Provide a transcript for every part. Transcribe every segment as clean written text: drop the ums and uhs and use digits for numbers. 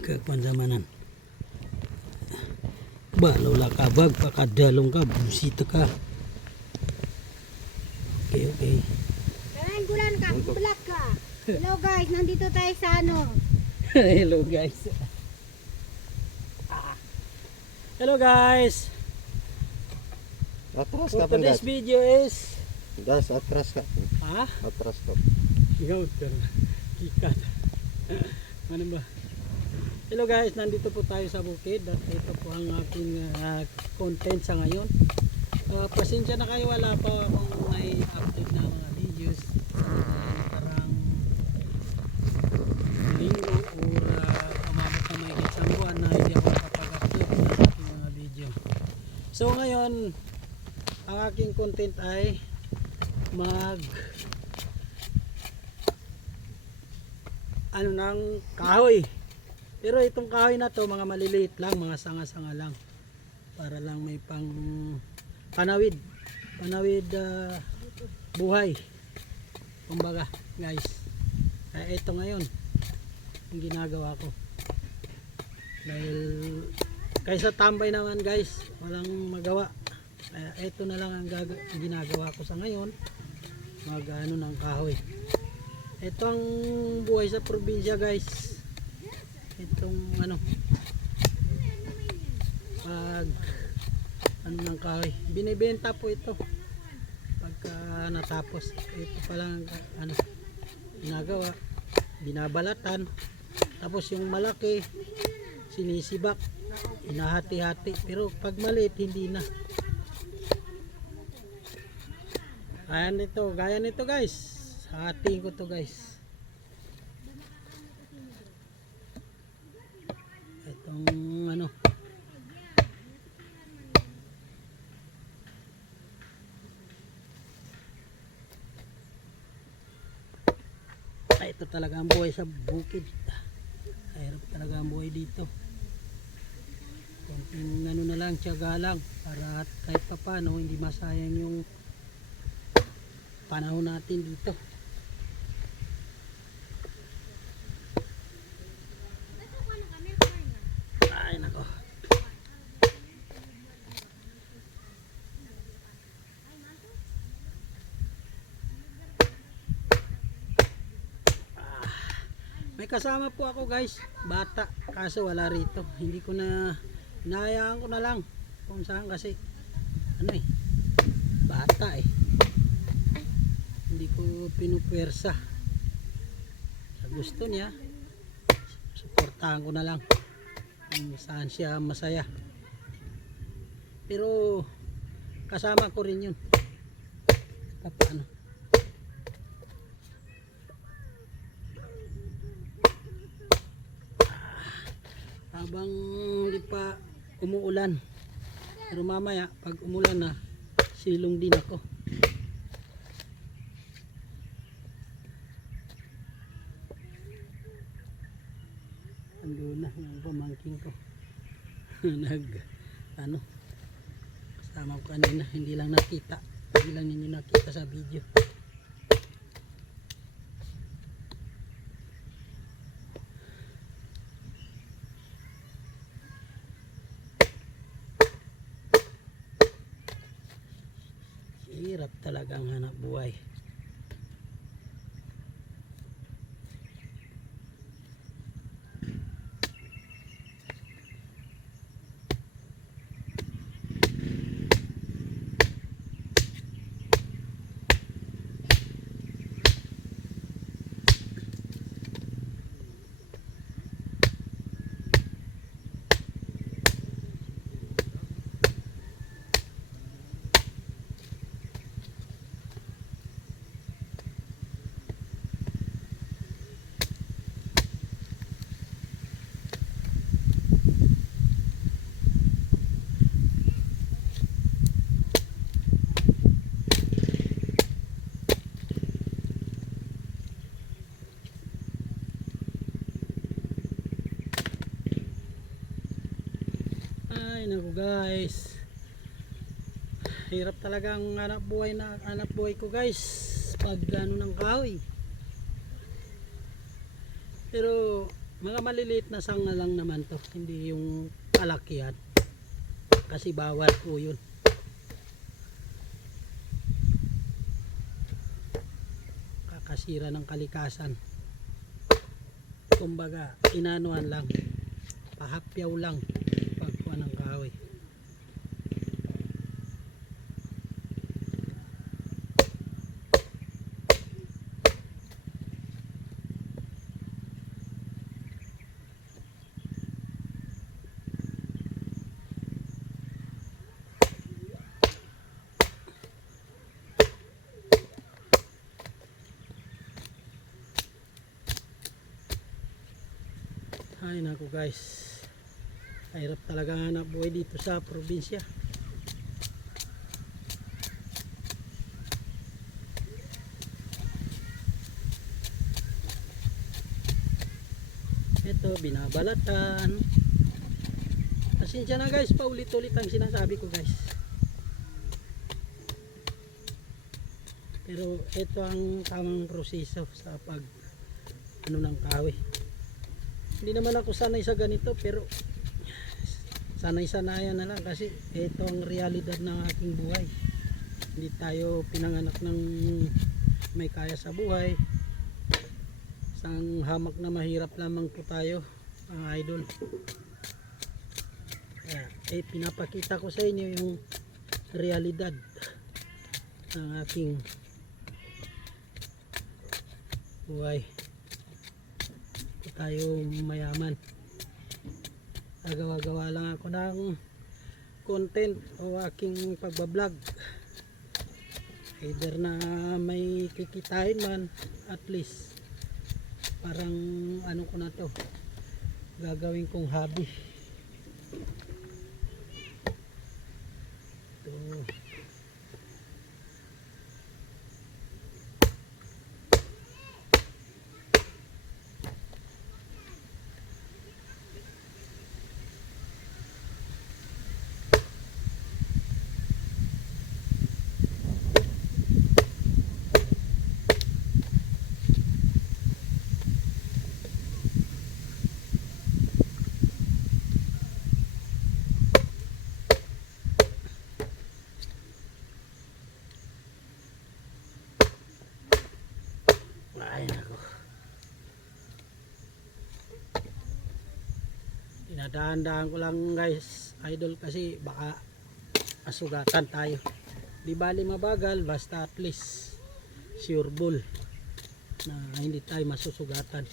Kagpanzamanan. Ba, lola kabag, pakadalong ka, busita ka. Okay. Karain bulan ka, bulak ka. Hello guys, nandito tayo sa ano. Hello guys. Hello guys. Atras For ka pa today's guys. video is Atras ka. ha? Atras ka. Ikaw ter. Kikat. Ano ba? Hello guys, nandito po tayo sa bukid at ito po ang aking content sa ngayon. Pasensya na kayo, wala pa akong may update na mga videos. Parang linggo or umabot na may isang buwan na hindi ako nakapag-upload na sa aking mga video. So ngayon, ang aking content ay ng kahoy. Pero itong kahoy na to, mga maliliit lang, mga sanga-sanga lang. Para lang may pang panawid buhay. Kumbaga, guys. Kaya ito ngayon ang ginagawa ko. Dahil kaysa tambay naman guys, walang magawa. Kaya ito na lang ang ginagawa ko sa ngayon. Mag-ano ng kahoy. Ito ang buhay sa probinsya guys. Itong ano ng kahoy. Binibenta po ito. Pagka natapos, ito pa lang ano ginagawa. Binabalatan. Tapos yung malaki sinisibak. Inahati-hati. Pero pag maliit hindi na. Gaya nito guys. Hatiin ko to guys. Itong ano. Ito talaga ang buhay sa bukid. Hirap talaga ang buhay dito. Konting ano na lang, tiyaga lang para kahit pa paano hindi masayang yung panahon natin dito. Ay nako. May kasama po ako guys, bata, kaso wala rito. Hindi ko na, hinahayaan ko na lang kung saan kasi ano bata hindi ko pinupwersa. Sa gusto niya, suportahan ko na lang kung saan siya masaya. Pero kasama ko rin yun. Paano? Habang hindi pa umuulan. Pero mamaya pag umulan na, silong din ako. Ando na yung pamangking ko. Kasama ko kanina, hindi lang nakita. Hindi lang ninyo nakita sa video. Hirap talagang hanap buhay. Ay naku guys, hirap talaga ang hanap buhay ko guys pag ano ng kahoy. Pero Mga maliliit na sanga lang naman to, hindi yung kalakihan. Kasi bawal po yun. Kakasira ng kalikasan. Kumbaga, inanuan lang. Pahapyaw lang pagkuha ng kahoy. Ay naku guys, hirap talaga hanap buhay dito sa probinsya. Ito binabalatan. Pasensya na guys, paulit-ulit ang sinasabi ko guys. Pero ito ang tamang proseso sa pag ano ng kahoy. Hindi naman ako sanay sa ganito, pero sanay-sanayan na lang kasi ito ang realidad ng aking buhay. Hindi tayo pinanganak ng may kaya sa buhay. Isang hamak na mahirap lamang po tayo, ang idol. Kaya pinapakita ko sa inyo yung realidad ng aking buhay. Tayo mayaman. Nagawa-gawa lang ako ng content o aking pagbablog. Either na may kikitain man, at least parang ano ko na to, gagawin kong hobby. Ito. Ay nako. Dinadaan-daan ko lang guys, idol, kasi baka masugatan tayo. Di bali mabagal, basta at least sure ball na hindi tayo masusugatan.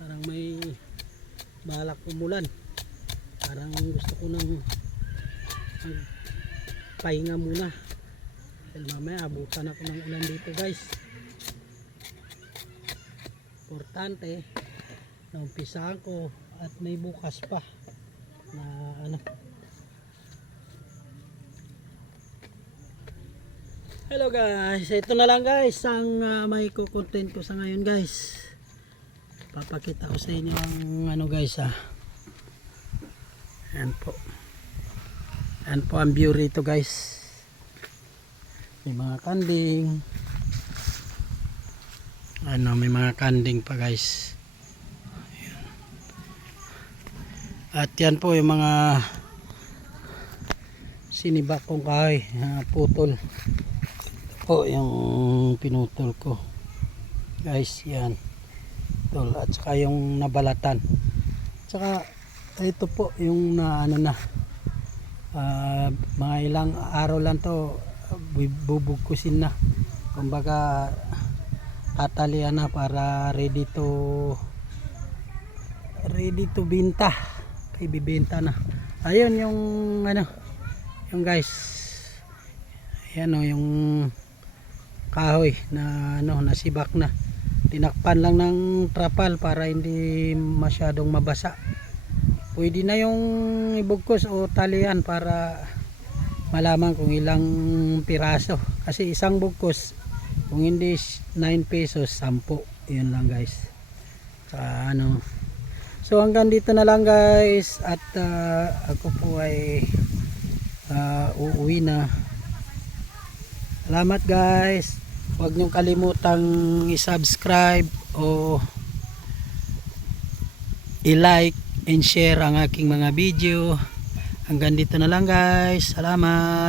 Parang may balak umulan. Parang gusto ko nang magpahinga muna dahil mamaya abutan ako ng ulan dito guys. Importante na umpisahan ko at may bukas pa na ano. Hello guys, ito na lang guys ang may content ko sa ngayon guys. Papakita ko sa inyo ang ano guys Ayan po. Ayan po ang view rito guys. May mga kanding. May mga kanding pa guys. Ayan. At yan po yung mga sinibak kong kahoy, putol. Po yung pinutol ko guys, yan tol, at saka yung nabalatan, at saka Ito po yung na ano na mga ilang araw lang to bubugkusin na. Kumbaga tatalian na para ready to binta. Kay bibenta na. Ayun yung ano, yung guys. Ayan o yung kahoy na ano, nasibak na. Tinakpan lang ng trapal para hindi masyadong mabasa. Pwede na yung ibugkos o talian para malaman kung ilang piraso. Kasi isang bugkos, kung hindi 9 pesos, 10. Yun lang guys. Sa ano. So hanggang dito na lang guys. At ako po ay uuwi na. Salamat guys. Huwag niyong kalimutang i-subscribe o i-like and share ang aking mga video. Hanggang dito na lang guys. Salamat.